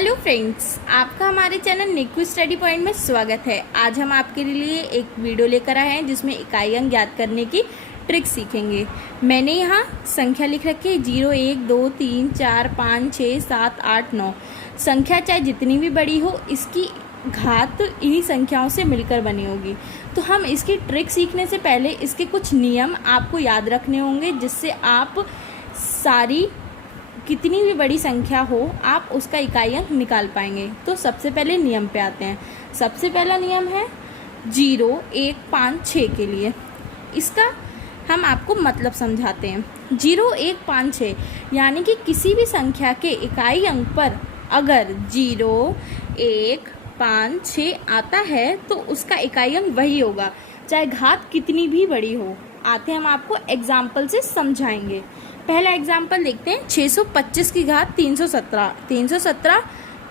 Hello friends, आपका हमारे channel निक्कू study point में स्वागत है। आज हम आपके लिए एक वीडियो लेकर आए हैं जिसमें इकाई अंक ज्ञात करने की ट्रिक सीखेंगे। मैंने यहाँ संख्या लिख रखी है 0, 1, 2, 3, 4, 5, 6, 7, 8, 9। संख्या चाहे जितनी भी बड़ी हो, इसकी घात इन्हीं संख्याओं से मिलकर बनी होगी। तो हम इसकी ट्रिक सीखने से पहले इसके कुछ नियम आपको याद रखने होंगे, जिससे आप सारी कितनी भी बड़ी संख्या हो आप उसका इकाई अंक निकाल पाएंगे। तो सबसे पहले नियम पे आते हैं। सबसे पहला नियम है 0, 1, 5, 6 के लिए। इसका हम आपको मतलब समझाते हैं। 0, 1, 5, 6 यानी कि किसी भी संख्या के इकाई अंक पर अगर 0, 1, 5, 6 आता है तो उसका इकाई अंक वही होगा, चाहे घात कितनी भी बड़ी हो। आते हैं, हम आपको एग्जाम्पल से समझाएंगे। पहला एग्जाम्पल देखते हैं। 625 की घात 317। 317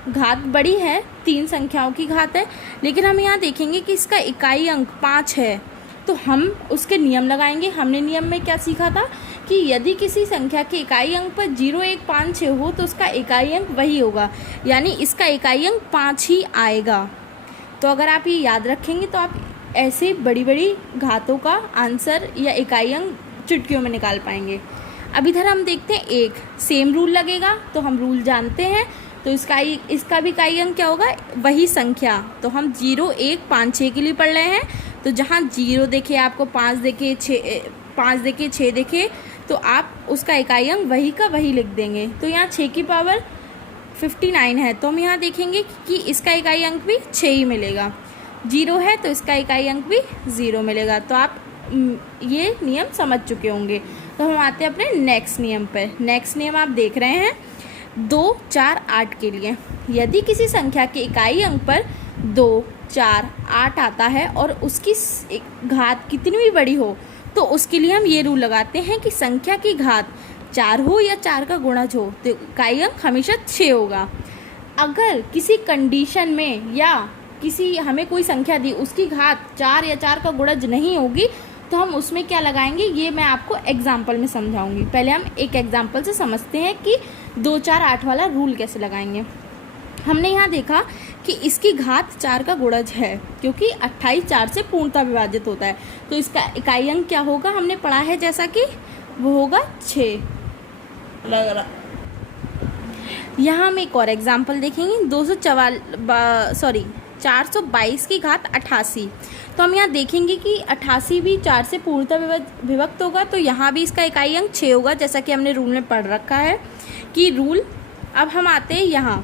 घात बड़ी है, 3 संख्याओं की घात है, लेकिन हम यहाँ देखेंगे कि इसका इकाई अंक 5 है, तो हम उसके नियम लगाएंगे। हमने नियम में क्या सीखा था कि यदि किसी संख्या के इकाई अंक पर 0, 1, 5, 6 हो तो उसका इकाई अंक वही होगा, यानी इसका इकाई अंक 5 ही आएगा। तो अगर आप ये याद रखेंगे तो आप ऐसे बड़ी बड़ी घातों का आंसर या इकाई अंक चुटकियों में निकाल पाएंगे। अब इधर हम देखते हैं 1, सेम रूल लगेगा, तो हम रूल जानते हैं। तो इसका भी इकाई अंक क्या होगा, वही संख्या। तो हम 0, 1, 5, 6 के लिए पढ़ रहे हैं। तो जहाँ 0 देखे आपको, 5 देखे, 6 देखे, तो आप उसका इकाई अंक वही का वही लिख देंगे। तो यहाँ 6 की पावर 59 है, तो हम यहाँ देखेंगे कि इसका इकाई अंक भी 6 ही मिलेगा। 0 है तो इसका इकाई अंक भी 0 मिलेगा। तो आप ये नियम समझ चुके होंगे। तो हम आते हैं अपने नेक्स्ट नियम पर। नेक्स्ट नियम आप देख रहे हैं 2, 4, 8 के लिए। यदि किसी संख्या के इकाई अंक पर 2, 4, 8 आता है और उसकी घात कितनी भी बड़ी हो, तो उसके लिए हम ये रूल लगाते हैं कि संख्या की घात 4 हो या 4 का गुणज हो तो इकाई अंक हमेशा 6 होगा। अगर किसी कंडीशन में या किसी हमें कोई संख्या दी, उसकी घात 4 या 4 का गुणज नहीं होगी, तो हम उसमें क्या लगाएंगे, ये मैं आपको एग्जाम्पल में समझाऊंगी। पहले हम एक एग्जाम्पल से समझते हैं कि 2, 4, 8 वाला रूल कैसे लगाएंगे। हमने यहाँ देखा कि इसकी घात 4 का गुणज है, क्योंकि 28 4 से पूर्णतः विभाजित होता है। तो इसका इकाई अंक क्या होगा, हमने पढ़ा है जैसा कि वो होगा 6। यहाँ हम एक और एग्जाम्पल देखेंगे। 422 की घात 88। तो हम यहाँ देखेंगे कि 88 भी 4 से पूर्णतः विभक्त होगा, तो यहाँ भी इसका इकाई अंक 6 होगा, जैसा कि हमने रूल में पढ़ रखा है कि रूल। अब हम आते हैं यहाँ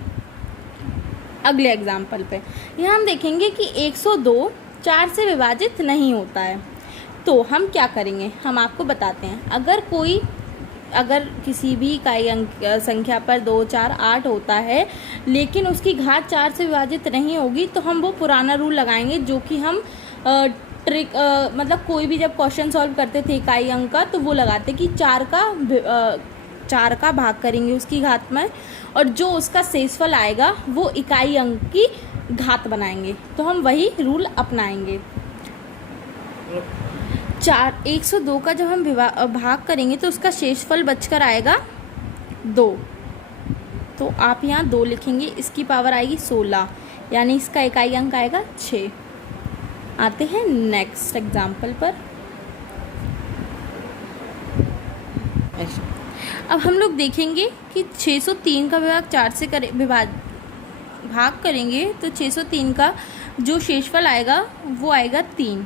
अगले एग्जाम्पल पे। यहाँ हम देखेंगे कि 102 4 से विभाजित नहीं होता है। तो हम क्या करेंगे, हम आपको बताते हैं। अगर किसी भी इकाई अंक संख्या पर 2, 4, 8 होता है, लेकिन उसकी घात 4 से विभाजित नहीं होगी, तो हम वो पुराना रूल लगाएंगे जो कि हम मतलब कोई भी जब क्वेश्चन सॉल्व करते थे इकाई अंक का, तो वो लगाते कि 4 का भाग करेंगे उसकी घात में, और जो उसका शेषफल आएगा वो इकाई अंक की घात बनाएंगे। तो हम वही रूल अपनाएंगे। 102 का जब हम भाग करेंगे तो उसका शेषफल बचकर आएगा 2। तो आप यहाँ 2 लिखेंगे, इसकी पावर आएगी 16, यानी इसका इकाई अंक आएगा 6। आते हैं नेक्स्ट एग्जाम्पल पर। अब हम लोग देखेंगे कि 603 का विभाग 4 से भाग करेंगे, तो 603 का जो शेषफल आएगा वो आएगा 3।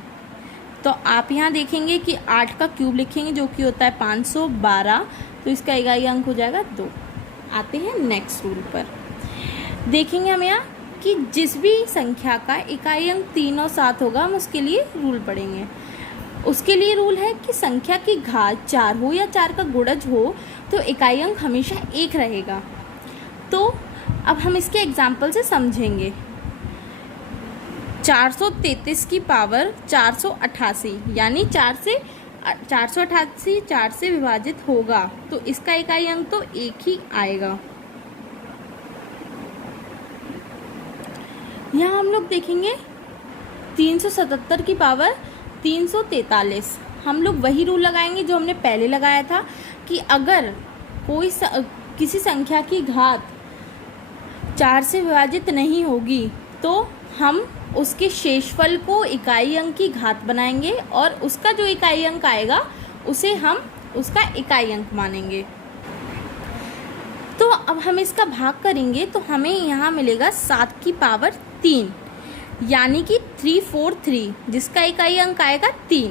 तो आप यहाँ देखेंगे कि 8 का क्यूब लिखेंगे जो कि होता है 512, तो इसका इकाई अंक हो जाएगा 2। आते हैं नेक्स्ट रूल पर। देखेंगे हम यहाँ कि जिस भी संख्या का इकाई अंक 3 और 7 होगा, हम उसके लिए रूल पढ़ेंगे। उसके लिए रूल है कि संख्या की घात 4 हो या 4 का गुणज हो तो इकाई अंक हमेशा 1 रहेगा। तो अब हम इसके एग्जाम्पल से समझेंगे। 433 की पावर 488, यानी 488 4 से विभाजित होगा, तो इसका इकाई अंक तो 1 ही आएगा। यहाँ हम लोग देखेंगे 377 की पावर 343। हम लोग वही रूल लगाएंगे जो हमने पहले लगाया था कि अगर किसी संख्या की घात 4 से विभाजित नहीं होगी तो हम उसके शेषफल को इकाई अंक की घात बनाएंगे और उसका जो इकाई अंक आएगा उसे हम उसका इकाई अंक मानेंगे। तो अब हम इसका भाग करेंगे तो हमें यहाँ मिलेगा 7 की पावर 3 यानी कि 343, जिसका इकाई अंक आएगा 3।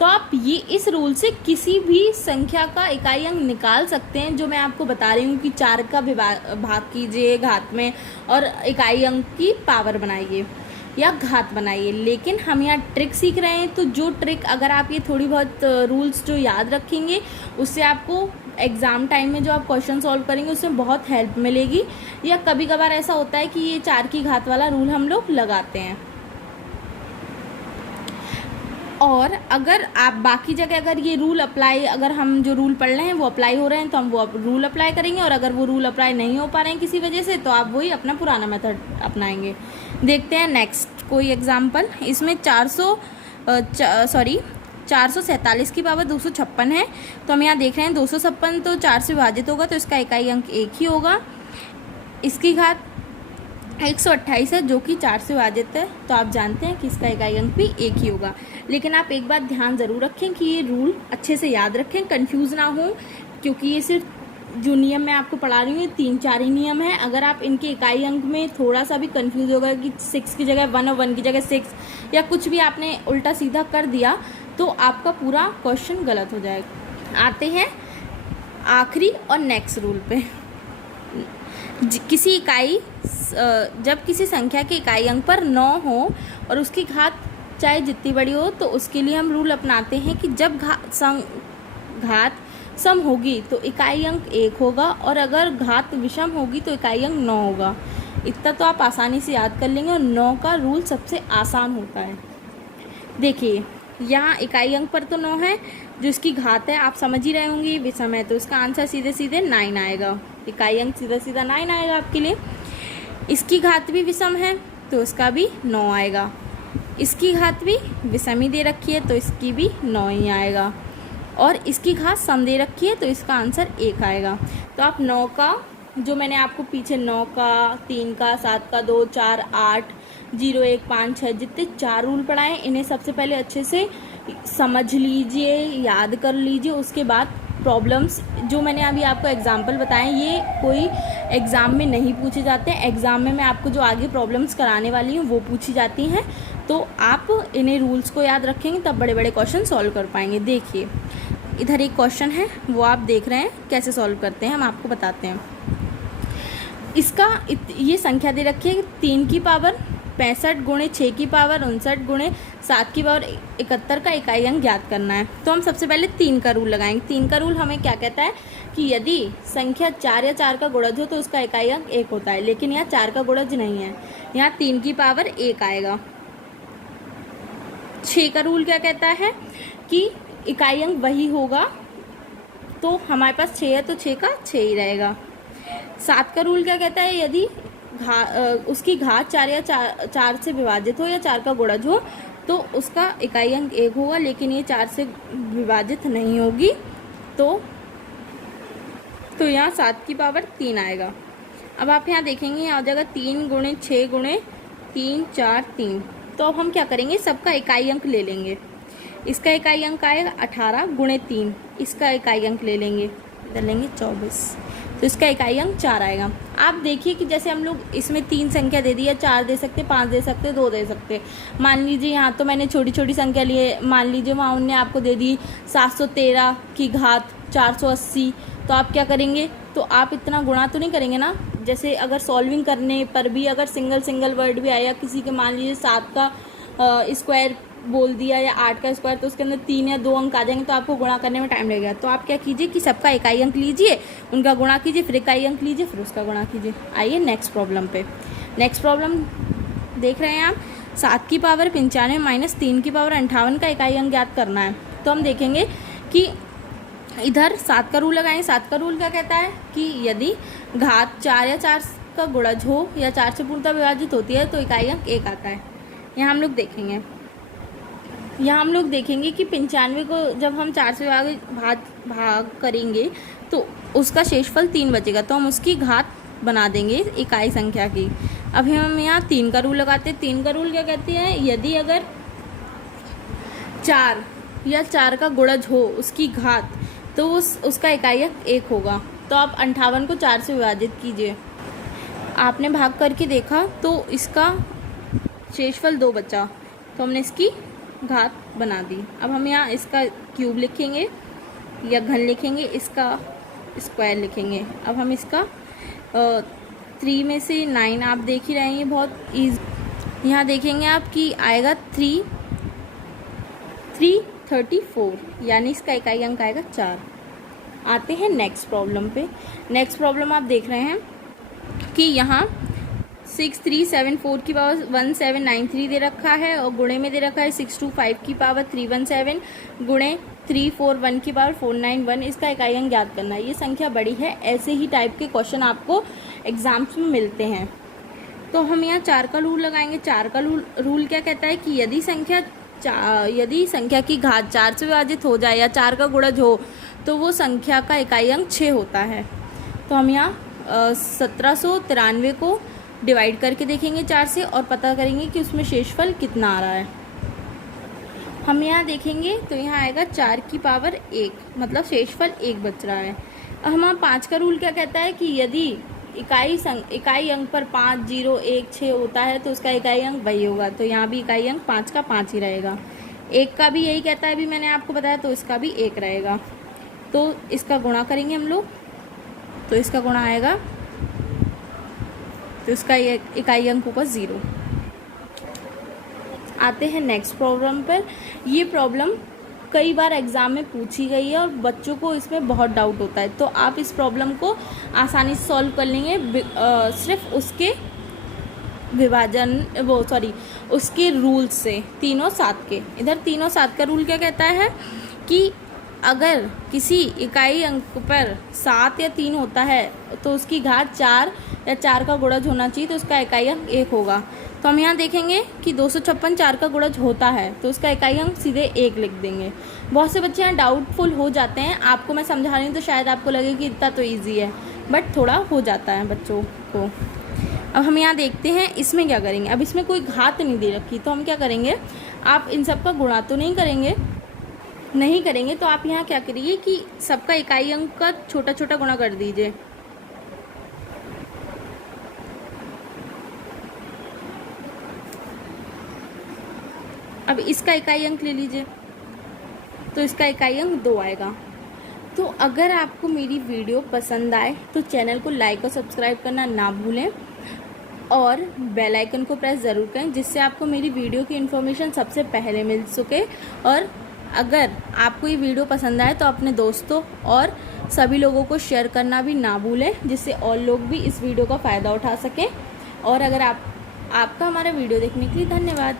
तो आप ये इस रूल से किसी भी संख्या का इकाई अंक निकाल सकते हैं, जो मैं आपको बता रही हूँ कि 4 का भाग कीजिए घात में और इकाई अंक की पावर बनाइए या घात बनाइए। लेकिन हम यहाँ ट्रिक सीख रहे हैं, तो जो ट्रिक अगर आप ये थोड़ी बहुत रूल्स जो याद रखेंगे उससे आपको एग्ज़ाम टाइम में जो आप क्वेश्चन सॉल्व करेंगे उसमें बहुत हेल्प मिलेगी। या कभी कभार ऐसा होता है कि ये 4 की घात वाला रूल हम लोग लगाते हैं, और अगर आप बाकी जगह अगर ये रूल अप्लाई, अगर हम जो रूल पढ़ रहे हैं वो अप्लाई हो रहे हैं तो हम वो रूल अप्लाई करेंगे, और अगर वो रूल अप्लाई नहीं हो पा रहे हैं किसी वजह से तो आप वही अपना पुराना मेथड अपनाएंगे। देखते हैं नेक्स्ट कोई एग्जांपल। इसमें 447 की पावर 256 है। तो हम यहाँ देख रहे हैं 256 तो 4 से विभाजित होगा तो इसका इकाई अंक 1 ही होगा। इसकी घात 128 है जो कि 4 से विभाजित है, तो आप जानते हैं कि इसका इकाई अंक भी 1 ही होगा। लेकिन आप एक बात ध्यान ज़रूर रखें कि ये रूल अच्छे से याद रखें, कंफ्यूज ना हो, क्योंकि ये सिर्फ जो नियम मैं आपको पढ़ा रही हूँ ये 3-4 ही नियम है। अगर आप इनके इकाई अंक में थोड़ा सा भी कंफ्यूज होगा कि 6 की जगह 1 और 1 की जगह 6 या कुछ भी आपने उल्टा सीधा कर दिया तो आपका पूरा क्वेश्चन गलत हो जाएगा। आते हैं आखिरी और नेक्स्ट रूल पे। किसी इकाई जब किसी संख्या के इकाई अंक पर 9 हो और उसकी घात चाहे जितनी बड़ी हो तो उसके लिए हम रूल अपनाते हैं कि जब घात सम होगी तो इकाई अंक 1 होगा और अगर घात विषम होगी तो इकाई अंक 9 होगा। इतना तो आप आसानी से याद कर लेंगे, और 9 का रूल सबसे आसान होता है। देखिए यहाँ इकाई अंक पर तो 9 है, जो इसकी घात है आप समझ ही रहे होंगे विषम है, तो इसका आंसर सीधे सीधे 9 आएगा। इकाई अंक सीधा सीधा 9 आएगा आपके लिए। इसकी घात भी विषम है तो इसका भी 9 आएगा। इसकी घात भी विषम ही दे रखी है तो इसकी भी 9 ही आएगा, और इसकी घात सम दे रखी है तो इसका आंसर 1 आएगा। तो आप 9 का, जो मैंने आपको पीछे 9 का, 3 का, 7 का, 2, 4, 8, 0, 1, 5, 6 जितने 4 रूल पढ़ाए इन्हें सबसे पहले अच्छे से समझ लीजिए, याद कर लीजिए। उसके बाद प्रॉब्लम्स जो मैंने अभी आपको एग्जाम्पल बताए ये कोई एग्ज़ाम में नहीं पूछे जाते हैं। एग्ज़ाम में मैं आपको जो आगे प्रॉब्लम्स कराने वाली हूँ वो पूछी जाती हैं, तो आप इन्हें रूल्स को याद रखेंगे तब बड़े बड़े क्वेश्चन सॉल्व कर पाएंगे। देखिए इधर एक क्वेश्चन है वो आप देख रहे हैं, कैसे सॉल्व करते हैं हम आपको बताते हैं। इसका ये संख्या दे रखी है 3 की पावर 65 गुणे 6 की पावर 59 गुणे 7 की पावर 71 का इकाई अंक ज्ञात करना है। तो हम सबसे पहले 3 का रूल लगाएंगे। 3 का रूल हमें क्या कहता है कि यदि संख्या 4 या 4 का गुणज हो तो उसका इकाई अंक 1 होता है, लेकिन यहाँ 4 का गुणज नहीं है, यहाँ 3 की पावर 1 आएगा। 6 का रूल क्या कहता है कि इकाई अंक वही होगा, तो हमारे पास 6 है तो 6 का 6 ही रहेगा। 7 का रूल क्या कहता है, यदि उसकी घात 4 या 4 से विभाजित हो या 4 का गुणज हो तो उसका इकाई अंक 1 होगा, लेकिन ये 4 से विभाजित नहीं होगी तो यहाँ 7 की पावर 3 आएगा। अब आप यहाँ देखेंगे यहाँ जगह 3 गुणे 6 गुणे 3 4 3, तो अब हम क्या करेंगे सबका इकाई अंक ले लेंगे। इसका इकाई अंक आएगा 18 गुणे 3, इसका इकाई अंक ले लेंगे, इधर लेंगे 24, तो इसका इकाई अंक 4 आएगा। आप देखिए कि जैसे हम लोग इसमें 3 संख्या दे दी है, 4 दे सकते, 5 दे सकते, 2 दे सकते। मान लीजिए यहाँ तो मैंने छोटी छोटी संख्या ली है, मान लीजिए वहाँ उनने आपको दे दी 713 की घात 480, तो आप क्या करेंगे, तो आप इतना गुणा तो नहीं करेंगे ना। जैसे अगर सॉल्विंग करने पर भी अगर सिंगल वर्ड भी आया, किसी के मान लीजिए 7 का स्क्वायर बोल दिया या 8 का स्क्वायर, तो उसके अंदर 3 या 2 अंक आ जाएंगे तो आपको गुणा करने में टाइम लगेगा। तो आप क्या कीजिए कि सबका इकाई अंक लीजिए, उनका गुणा कीजिए, फिर इकाई अंक लीजिए, फिर उसका गुणा कीजिए। आइए नेक्स्ट प्रॉब्लम पे। नेक्स्ट प्रॉब्लम देख रहे हैं आप, 7 की पावर 95 माइनस 3 की पावर 58 का इकाई अंक ज्ञात करना है। तो हम देखेंगे कि इधर 7 का रूल लगाएंगे। 7 का रूल क्या कहता है कि यदि घात 4 या 4 का गुणज हो या 4 से पूर्णतः विभाजित होती है तो इकाई अंक 1 आता है। यहाँ हम लोग देखेंगे कि 95 को जब हम 4 से भाग करेंगे तो उसका शेषफल 3 बचेगा, तो हम उसकी घात बना देंगे इकाई संख्या की। अब हम यहाँ 3 का रूल लगाते हैं। 3 का रूल क्या कहती है, यदि अगर 4 या 4 का गुणज हो उसकी घात, तो उसका इकाई अंक 1 होगा। तो आप 58 को 4 से विभाजित कीजिए। आपने भाग करके देखा तो इसका शेषफल 2 बचा, तो हमने इसकी घात बना दी। अब हम यहाँ इसका क्यूब लिखेंगे या घन लिखेंगे, इसका स्क्वायर लिखेंगे। अब हम इसका 3 में से 9 आप देख ही रहे हैं, बहुत ईजी। यहाँ देखेंगे आप कि आएगा 334, यानी इसका इकाई अंक आएगा 4। आते हैं नेक्स्ट प्रॉब्लम पे। नेक्स्ट प्रॉब्लम आप देख रहे हैं कि यहाँ 6374 की पावर 1793 दे रखा है और गुणे में दे रखा है 625 की पावर 317 गुणे 341 की पावर 491। इसका इकाई अंक ज्ञात करना है। ये संख्या बड़ी है, ऐसे ही टाइप के क्वेश्चन आपको एग्जाम्स में मिलते हैं। तो हम यहाँ 4 का रूल लगाएंगे। 4 का रूल क्या कहता है कि यदि संख्या की घात 4 से विभाजित हो जाए या 4 का गुणज हो तो वो संख्या का इकाई अंक 6 होता है। तो हम यहाँ 1793 को डिवाइड करके देखेंगे 4 से और पता करेंगे कि उसमें शेषफल कितना आ रहा है। हम यहाँ देखेंगे तो यहाँ आएगा 4 की पावर 1, मतलब शेषफल 1 बच रहा है। अब हमारा 5 का रूल क्या कहता है कि यदि इकाई अंक पर 5, 0, 1, 6 होता है तो उसका इकाई अंक वही होगा। तो यहाँ भी इकाई अंक 5 का 5 ही रहेगा। 1 का भी यही कहता है, अभी मैंने आपको बताया, तो इसका भी 1 रहेगा। तो इसका गुणा करेंगे हम लोग, तो इसका गुणा आएगा, तो इसका इकाई अंक होगा 0। आते हैं नेक्स्ट प्रॉब्लम पर। ये प्रॉब्लम कई बार एग्जाम में पूछी गई है और बच्चों को इसमें बहुत डाउट होता है, तो आप इस प्रॉब्लम को आसानी से सॉल्व कर लेंगे सिर्फ उसके उसके रूल्स से, 3 और 7 के। इधर 3 और 7 का रूल क्या कहता है कि अगर किसी इकाई अंक पर 7 या 3 होता है तो उसकी घात 4 या 4 का गुणज होना चाहिए, तो उसका इकाई अंक 1 होगा। तो हम यहाँ देखेंगे कि 256 4 का गुणज होता है, तो उसका इकाई अंक सीधे 1 लिख देंगे। बहुत से बच्चे यहाँ डाउटफुल हो जाते हैं। आपको मैं समझा रही हूँ तो शायद आपको लगे कि इतना तो ईजी है, बट थोड़ा हो जाता है बच्चों को। अब हम यहाँ देखते हैं इसमें क्या करेंगे। अब इसमें कोई घात नहीं दे रखी, तो हम क्या करेंगे, आप इन सब का गुणा तो नहीं करेंगे, तो आप यहाँ क्या करिए कि सबका इकाई अंक का छोटा छोटा गुणा कर दीजिए। अब इसका इकाई अंक ले लीजिए, तो इसका इकाई अंक 2 आएगा। तो अगर आपको मेरी वीडियो पसंद आए तो चैनल को लाइक और सब्सक्राइब करना ना भूलें और बेल आइकन को प्रेस ज़रूर करें, जिससे आपको मेरी वीडियो की इन्फॉर्मेशन सबसे पहले मिल सके। और अगर आपको ये वीडियो पसंद आए तो अपने दोस्तों और सभी लोगों को शेयर करना भी ना भूलें, जिससे और लोग भी इस वीडियो का फ़ायदा उठा सकें। और अगर आपका हमारा वीडियो देखने के लिए धन्यवाद।